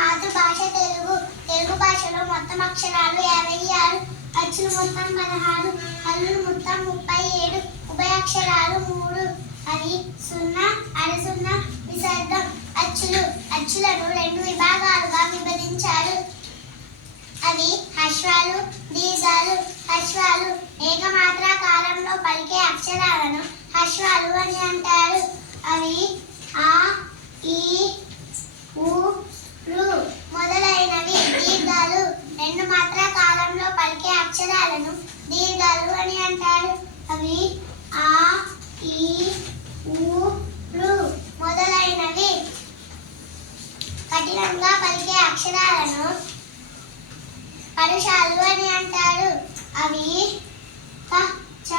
మాతృభాష తెలుగు. తెలుగు భాషలో మొత్తం అక్షరాలు 56, అచ్చులు మొత్తం 16, హల్లులు మొత్తం 37, ఉభయాక్షరాలు 3. అవి సున్న, అరసున్న, విసర్గం. అచ్చులను 2 విభాగాలుగా విభజించారు. అవి హ్రస్వాలు, దీర్ఘాలు. హ్రస్వాలు ఏకమాత్ర కాలంలో పలికే అక్షరాలను హ్రస్వాలు అని అంటారు. అవి ఆ, ఈ, ఊ, రు మొదలైనవి. దీర్ఘాలు 2 మాత్ర కాలంలో పలికే అక్షరాలను దీర్ఘాలు అని అంటారు. అవి ఆ, ఈ, ఊ, రు మొదలైనవి. కఠినంగా పలికే అక్షరాలను పరుషాలు అని అంటారు. అవి క, చ,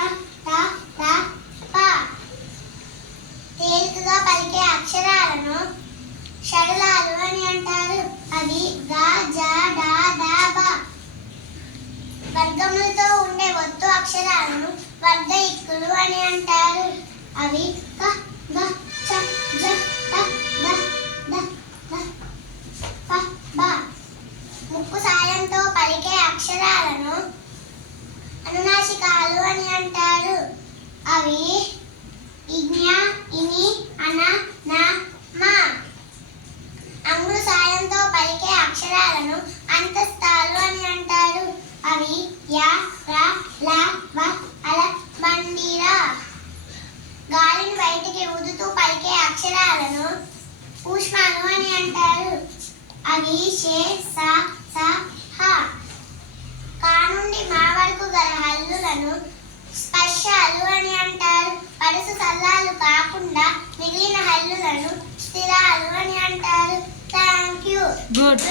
ట, త, ప. తేలికగా పలికే అక్షరాలను షడలాలు అని అంటారు. అవి గ, జ, డ, ద, బ. వర్గములతో ఉండే ఒత్తు అక్షరాలను వర్గ ఇక్కులు అని అంటారు. అవి క, గ, చ, జ, ట, ద, ద, ద, ప, బ. ముక్కు సాయంతో పలికే అక్షరాలను అనునాసికాలు అని అంటారు. అవి ఇజ్ఞ, ఇని, అన, న, మ. అంగుళ సాయంతో పలికే అక్షరాలను అంతస్తాలు అని అంటారు. అవి య, ర, ల, వ, అల, బండిర. గాలిని బయటికి ఊదుతూ పలికే అక్షరాలను ఊష్మాలు అని అంటారు. అవి షే, స, స, హ. కా నుండి మా వరకు గల హల్లులను స్పర్శాలు అని అంటారు. పరుసు సల్లాలు కాకుండా మిగిలిన హల్లులను స్థిరాలు అని అంటారు. Thank you. గుడ్.